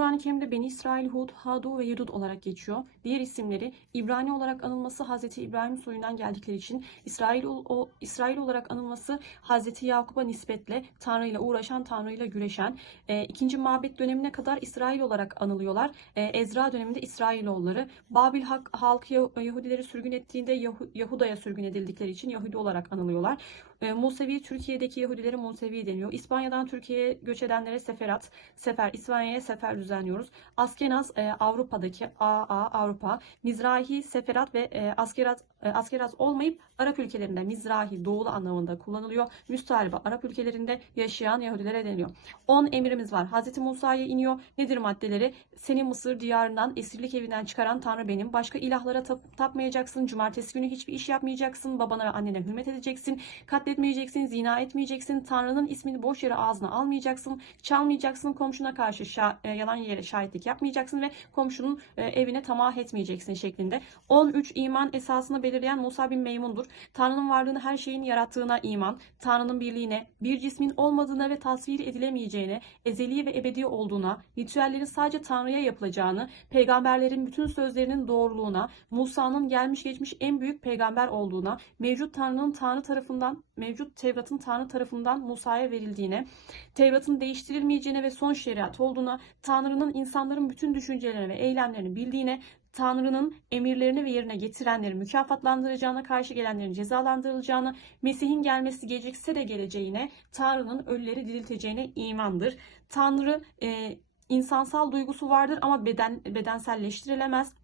Kur'an-ı Kerim'de Beni İsrail, Hud, Hadu ve Yedud olarak geçiyor. Diğer isimleri İbrani olarak anılması Hazreti İbrahim soyundan geldikleri için İsrail, o, İsrail olarak anılması Hazreti Yakup'a nispetle Tanrı ile uğraşan, Tanrı ile güreşen. E, ikinci mabet dönemine kadar İsrail olarak anılıyorlar. E, Ezra döneminde İsrailoğulları. Babil hak, halkı Yah- Yahudileri sürgün ettiğinde Yahu- Yahuda'ya sürgün edildikleri için Yahudi olarak anılıyorlar. E, Musevi Türkiye'deki Yahudilere Musevi deniyor. İspanya'dan Türkiye'ye göç edenlere Seferat, Sefer, İspanya'ya Sefer düzenliyoruz. Askenaz e, Avrupa'daki AA Avrupa, Mizrahi, Seferat ve e, Askerat Askeraz olmayıp Arap ülkelerinde Mizrahi doğulu anlamında kullanılıyor. Müstariba Arap ülkelerinde yaşayan Yahudilere deniyor. 10 emrimiz var. Hazreti Musa'ya iniyor. Nedir maddeleri? Seni Mısır diyarından, esirlik evinden çıkaran Tanrı benim. Başka ilahlara tap- tapmayacaksın. Cumartesi günü hiçbir iş yapmayacaksın. Babana ve annene hürmet edeceksin. Katletmeyeceksin, zina etmeyeceksin. Tanrı'nın ismini boş yere ağzına almayacaksın. Çalmayacaksın. Komşuna karşı e, yalan yere şahitlik yapmayacaksın ve komşunun e, evine tamah etmeyeceksin şeklinde. 13 iman esasını belirleyen Musa bin Meymun'dur. Tanrı'nın varlığını her şeyin yarattığına iman, Tanrı'nın birliğine, bir cismin olmadığına ve tasvir edilemeyeceğine, ezeli ve ebedi olduğuna, ritüellerin sadece Tanrı'ya yapılacağını, peygamberlerin bütün sözlerinin doğruluğuna, Musa'nın gelmiş geçmiş en büyük peygamber olduğuna, mevcut Tanrı'nın Tanrı tarafından, mevcut Tevrat'ın Tanrı tarafından Musa'ya verildiğine, Tevrat'ın değiştirilmeyeceğine ve son şeriat olduğuna, Tanrı'nın insanların bütün düşüncelerini ve eylemlerini bildiğine, Tanrı'nın emirlerini ve yerine getirenleri mükafatlandıracağına, karşı gelenlerin cezalandırılacağına, Mesih'in gelmesi gecikse de geleceğine, Tanrı'nın ölüleri dirilteceğine imandır. Tanrı e, insansal duygusu vardır ama beden bedenselleştirilemez.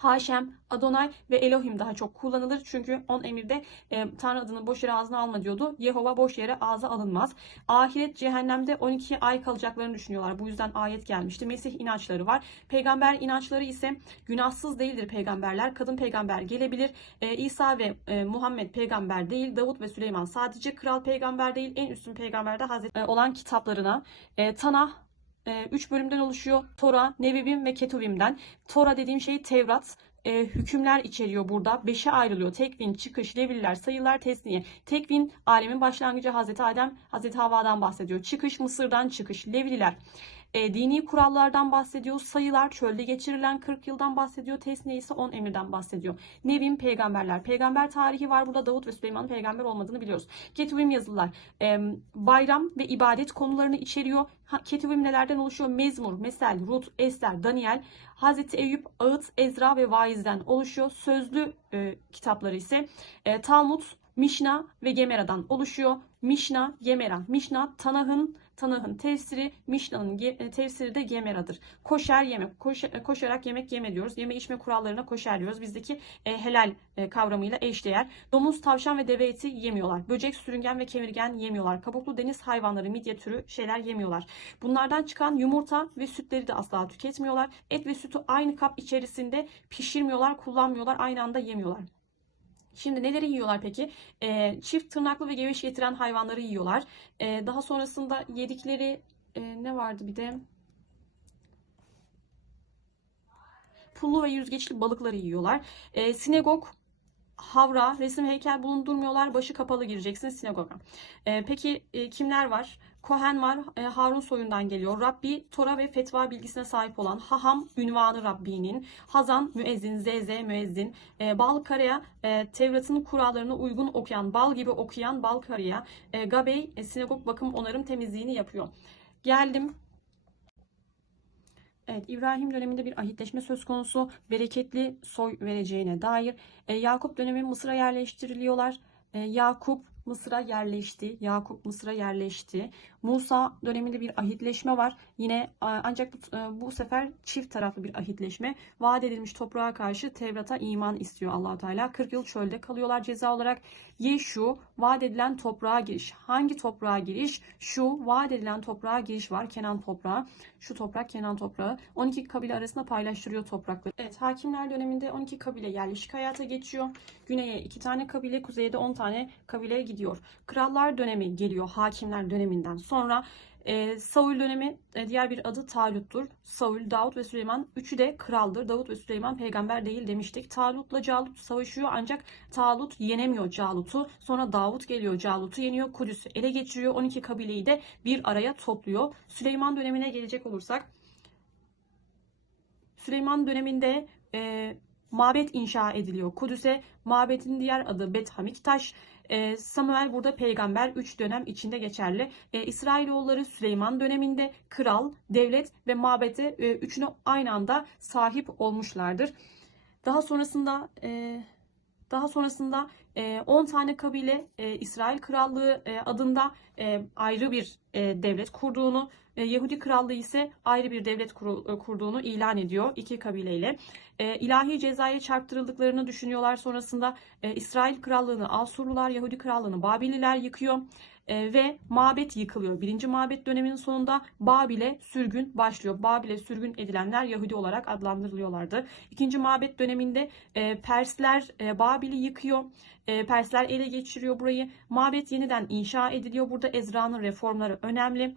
Haşem, Adonay ve Elohim daha çok kullanılır. Çünkü on emirde e, Tanrı adını boş yere ağzına alma diyordu. Yehova boş yere ağza alınmaz. Ahiret cehennemde 12 ay kalacaklarını düşünüyorlar. Bu yüzden ayet gelmişti. Mesih inançları var. Peygamber inançları ise günahsız değildir peygamberler. Kadın peygamber gelebilir. E, İsa ve e, Muhammed peygamber değil. Davut ve Süleyman sadece kral peygamber değil. En üstün peygamber de Hazreti e, olan kitaplarına. E, Tanah 3 bölümden oluşuyor. Tora, Nevivim ve Ketuvim'den. Tora dediğim şey Tevrat. E, hükümler içeriyor burada. Beşe ayrılıyor. Tekvin, çıkış, leviller, sayılar, tesniye. Tekvin alemin başlangıcı Hazreti Adem, Hazreti Havva'dan bahsediyor. Çıkış Mısır'dan çıkış. Levliler. E, dini kurallardan bahsediyor. Sayılar çölde geçirilen 40 yıldan bahsediyor. Tesniye ise 10 emirden bahsediyor. Nevim peygamberler. Peygamber tarihi var. Burada Davut ve Süleyman'ın peygamber olmadığını biliyoruz. Ketuvim yazılar. E, bayram ve ibadet konularını içeriyor. Ketuvim nelerden oluşuyor? Mezmur, Mesel, Rut, Ester, Daniel, Hazreti Eyüp, Ağıt, Ezra ve Vaiz'den oluşuyor. Sözlü e, kitapları ise e, Talmud, Mişna ve Gemera'dan oluşuyor. Mişna, Gemera. Mişna Tanah'ın Tanah'ın tefsiri, Mişna'nın e, tefsiri de Gemera'dır. Koşer yemek, koş- e, koşarak yemek yeme diyoruz. Yeme içme kurallarına koşer diyoruz. Bizdeki e, helal e, kavramıyla eşdeğer. Domuz, tavşan ve deve eti yemiyorlar. Böcek, sürüngen ve kemirgen yemiyorlar. Kabuklu deniz hayvanları, midye türü şeyler yemiyorlar. Bunlardan çıkan yumurta ve sütleri de asla tüketmiyorlar. Et ve sütü aynı kap içerisinde pişirmiyorlar, kullanmıyorlar, aynı anda yemiyorlar. Şimdi neleri yiyorlar peki? Ee, çift tırnaklı ve geviş getiren hayvanları yiyorlar. Ee, daha sonrasında yedikleri e, ne vardı bir de? Pullu ve yüzgeçli balıkları yiyorlar. Ee, sinagog havra, resim heykel bulundurmuyorlar. Başı kapalı gireceksin sinagoga. Ee, peki e, kimler var? Kohen var. e, Harun soyundan geliyor. Rabbi, Tora ve fetva bilgisine sahip olan Haham ünvanı Rabbi'nin. Hazan müezzin, Zeze müezzin. E, bal karaya e, Tevrat'ın kurallarına uygun okuyan, bal gibi okuyan bal karaya. E, Gabey e, sinagog bakım onarım temizliğini yapıyor. Geldim Evet, İbrahim döneminde bir ahitleşme söz konusu. Bereketli soy vereceğine dair. E, Yakup dönemi Mısır'a yerleştiriliyorlar. E, Yakup Mısır'a yerleşti. Yakup Mısır'a yerleşti. Musa döneminde bir ahitleşme var. Yine ancak bu, e, bu sefer çift taraflı bir ahitleşme. Vaat edilmiş toprağa karşı Tevrat'a iman istiyor allah Teala. 40 yıl çölde kalıyorlar ceza olarak. Yeşu vaat edilen toprağa giriş. Hangi toprağa giriş? Şu vaat edilen toprağa giriş var. Kenan toprağı. Şu toprak Kenan toprağı. 12 kabile arasında paylaştırıyor toprakları. Evet hakimler döneminde 12 kabile yerleşik hayata geçiyor. Güneye 2 tane kabile, kuzeye de 10 tane kabile gidiyor. Krallar dönemi geliyor hakimler döneminden sonra. E, Saul dönemi e, diğer bir adı Talut'tur. Saul, Davut ve Süleyman üçü de kraldır. Davut ve Süleyman peygamber değil demiştik. Talut'la Calut savaşıyor ancak Talut yenemiyor Calut'u. Sonra Davut geliyor Calut'u yeniyor. Kudüs'ü ele geçiriyor. 12 kabileyi de bir araya topluyor. Süleyman dönemine gelecek olursak Süleyman döneminde e, mabet inşa ediliyor. Kudüs'e mabetin diğer adı Bet Hamiktaş. E, Samuel burada peygamber 3 dönem içinde geçerli. E, İsrailoğulları Süleyman döneminde kral, devlet ve mabete e, üçüne aynı anda sahip olmuşlardır. Daha sonrasında e, daha sonrasında e, 10 tane kabile e, İsrail Krallığı e, adında e, ayrı bir e, devlet kurduğunu, e, Yahudi Krallığı ise ayrı bir devlet e, kurduğunu ilan ediyor iki kabileyle. E, ilahi cezaya çarptırıldıklarını düşünüyorlar. Sonrasında e, İsrail Krallığını Asurlular, Yahudi Krallığını Babililer yıkıyor. E, ve mabet yıkılıyor. Birinci mabet döneminin sonunda Babil'e sürgün başlıyor. Babil'e sürgün edilenler Yahudi olarak adlandırılıyorlardı. İkinci mabet döneminde e, Persler e, Babil'i yıkıyor. Persler ele geçiriyor burayı. Mabet yeniden inşa ediliyor. Burada Ezra'nın reformları önemli.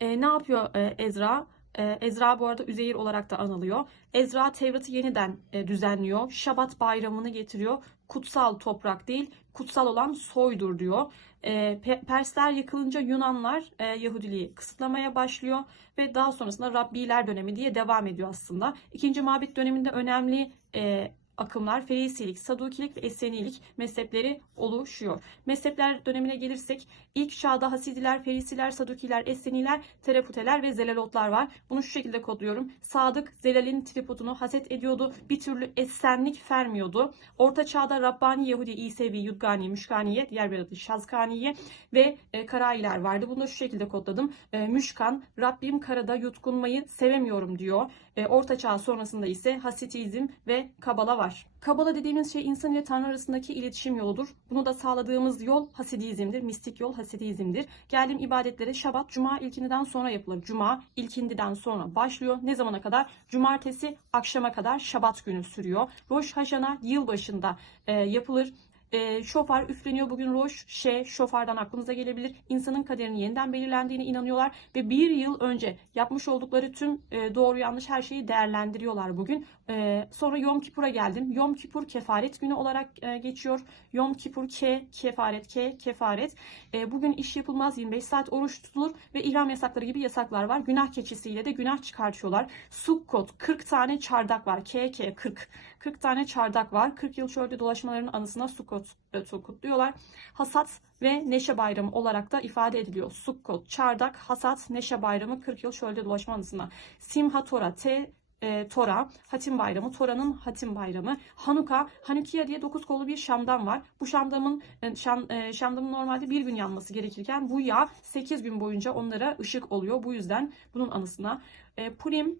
Ne yapıyor e, Ezra? E, Ezra bu arada Üzeyir olarak da anılıyor. Ezra Tevrat'ı yeniden e, düzenliyor. Şabat bayramını getiriyor. Kutsal toprak değil, kutsal olan soydur diyor. E, Pe- Persler yıkılınca Yunanlar e, Yahudiliği kısıtlamaya başlıyor ve daha sonrasında Rabbiler dönemi diye devam ediyor aslında. İkinci Mabit döneminde önemli e, akımlar Ferisilik, Sadukilik ve Esenilik mezhepleri oluşuyor. Mezhepler dönemine gelirsek ilk çağda Hasidiler, Ferisiler, Sadukiler, Eseniler, Teraputeler ve Zelelotlar var. Bunu şu şekilde kodluyorum. Sadık Zelal'in tripodunu haset ediyordu. Bir türlü esenlik vermiyordu. Orta çağda Rabbani, Yahudi, İsevi, Yudgani, Müşkaniye, diğer bir adı Şazkaniye ve e, Karailer vardı. Bunu şu şekilde kodladım. E, Müşkan, Rabbim karada yutkunmayı sevemiyorum diyor. E, Orta Çağ sonrasında ise Hasitizm ve Kabala var. Kabala dediğimiz şey insan ile Tanrı arasındaki iletişim yoludur. Bunu da sağladığımız yol Hasidizmdir. Mistik yol Hasidizmdir. Geldiğim ibadetlere Şabat Cuma ilkindiden sonra yapılır. Cuma ilkindiden sonra başlıyor. Ne zamana kadar? Cumartesi akşama kadar Şabat günü sürüyor. Roş Haşana yıl başında e, yapılır. E, şofar üfleniyor bugün roş, şe, şofardan aklımıza gelebilir. İnsanın kaderinin yeniden belirlendiğine inanıyorlar ve bir yıl önce yapmış oldukları tüm e, doğru yanlış her şeyi değerlendiriyorlar bugün. E, sonra Yom Kipur'a geldim. Yom Kipur kefaret günü olarak e, geçiyor. Yom Kipur ke, kefaret ke, kefaret. E, bugün iş yapılmaz 25 saat oruç tutulur ve ihram yasakları gibi yasaklar var. Günah keçisiyle de günah çıkartıyorlar. Sukkot 40 tane çardak var. Ke ke 40. 40 tane çardak var. 40 yıl çölde dolaşmalarının anısına Sukkot e, kutluyorlar. Hasat ve Neşe Bayramı olarak da ifade ediliyor. Sukkot, çardak, hasat, Neşe Bayramı 40 yıl çölde dolaşma anısına. Simha Tora, T e, Tora, Hatim Bayramı, Tora'nın Hatim Bayramı, Hanuka, Hanukiya diye dokuz kollu bir şamdan var. Bu şamdamın e, şam, e, şamdamın normalde bir gün yanması gerekirken bu yağ 8 gün boyunca onlara ışık oluyor. Bu yüzden bunun anısına. E, Purim,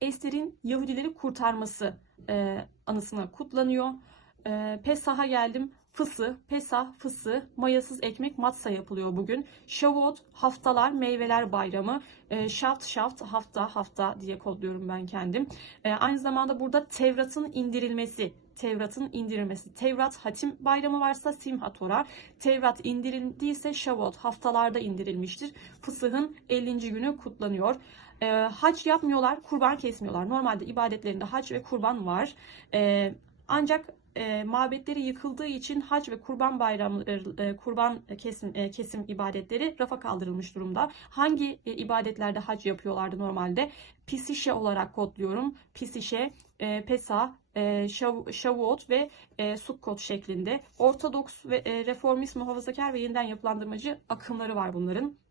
Ester'in Yahudileri kurtarması e, anısına kutlanıyor. E, Pesah'a geldim. Fısı, Pesah, fısı, mayasız ekmek matsa yapılıyor bugün. Şavot, haftalar, meyveler bayramı. E, şaft, şaft, hafta, hafta diye kodluyorum ben kendim. E, aynı zamanda burada Tevrat'ın indirilmesi. Tevrat'ın indirilmesi. Tevrat hatim bayramı varsa Simha Tora. Tevrat indirildiyse Şavot haftalarda indirilmiştir. Fısıhın 50. günü kutlanıyor. E, hac yapmıyorlar, kurban kesmiyorlar. Normalde ibadetlerinde hac ve kurban var. E, ancak e, mabetleri yıkıldığı için hac ve kurban bayramları, e, kurban kesim, e, kesim ibadetleri rafa kaldırılmış durumda. Hangi e, ibadetlerde hac yapıyorlardı normalde? Pisişe olarak kodluyorum. Pisişe, e, Pesa, e, Şav, Şavuot ve e, Sukkot şeklinde. Ortodoks ve e, reformist, muhafazakar ve yeniden yapılandırmacı akımları var bunların.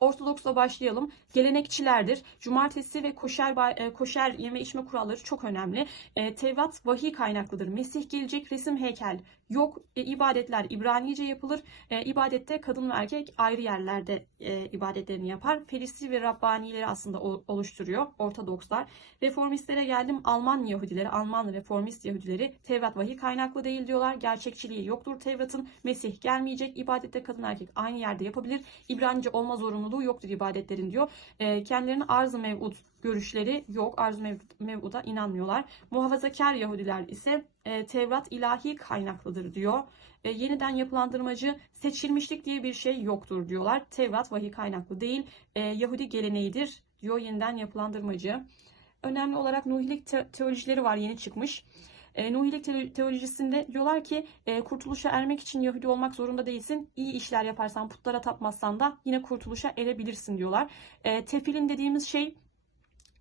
Ortodoksla başlayalım. Gelenekçilerdir. Cumartesi ve koşer, e, koşer yeme içme kuralları çok önemli. E, Tevrat vahiy kaynaklıdır. Mesih gelecek resim heykel yok. E, ibadetler İbranice yapılır. E, ibadette kadın ve erkek ayrı yerlerde e, ibadetlerini yapar. Ferisi ve Rabbanileri aslında oluşturuyor Ortodokslar. Reformistlere geldim. Alman Yahudileri, Alman reformist Yahudileri Tevrat vahiy kaynaklı değil diyorlar. Gerçekçiliği yoktur Tevrat'ın. Mesih gelmeyecek. İbadette kadın erkek aynı yerde yapabilir. İbranice olma zorunluluğu yoktur ibadetlerin diyor. E, kendilerinin arz-ı mev'ud görüşleri yok. Arz-ı mev- mev'uda inanmıyorlar. Muhafazakar Yahudiler ise e, Tevrat ilahi kaynaklıdır diyor. E, yeniden yapılandırmacı seçilmişlik diye bir şey yoktur diyorlar. Tevrat vahiy kaynaklı değil. E, Yahudi geleneğidir diyor yeniden yapılandırmacı. Önemli olarak Nuhilik te- teolojileri var yeni çıkmış. E, teolojisinde diyorlar ki e, kurtuluşa ermek için Yahudi olmak zorunda değilsin. İyi işler yaparsan, putlara tapmazsan da yine kurtuluşa erebilirsin diyorlar. E, tefilin dediğimiz şey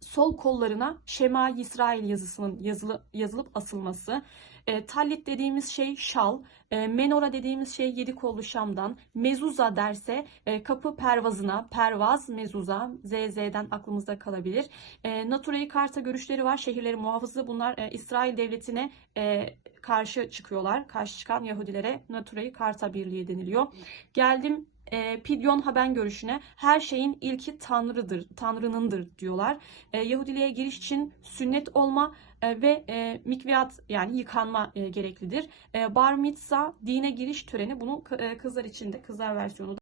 sol kollarına Şema İsrail yazısının yazılı, yazılıp asılması. E, tallit dediğimiz şey şal, e, menora dediğimiz şey yedi kollu şamdan, mezuza derse e, kapı pervazına, pervaz, mezuza, ZZ'den aklımızda kalabilir. E, Naturayı Karta görüşleri var, şehirleri muhafızı. Bunlar e, İsrail devletine e, karşı çıkıyorlar. Karşı çıkan Yahudilere Naturayı Karta Birliği deniliyor. Geldim e, Pidyon Haben görüşüne her şeyin ilki Tanrı'dır, Tanrı'nındır diyorlar. E, Yahudiliğe giriş için sünnet olma e, ve e, mikviyat yani yıkanma e, gereklidir. E, bar mitzvah dine giriş töreni bunun k- e, kızlar için de kızlar versiyonu da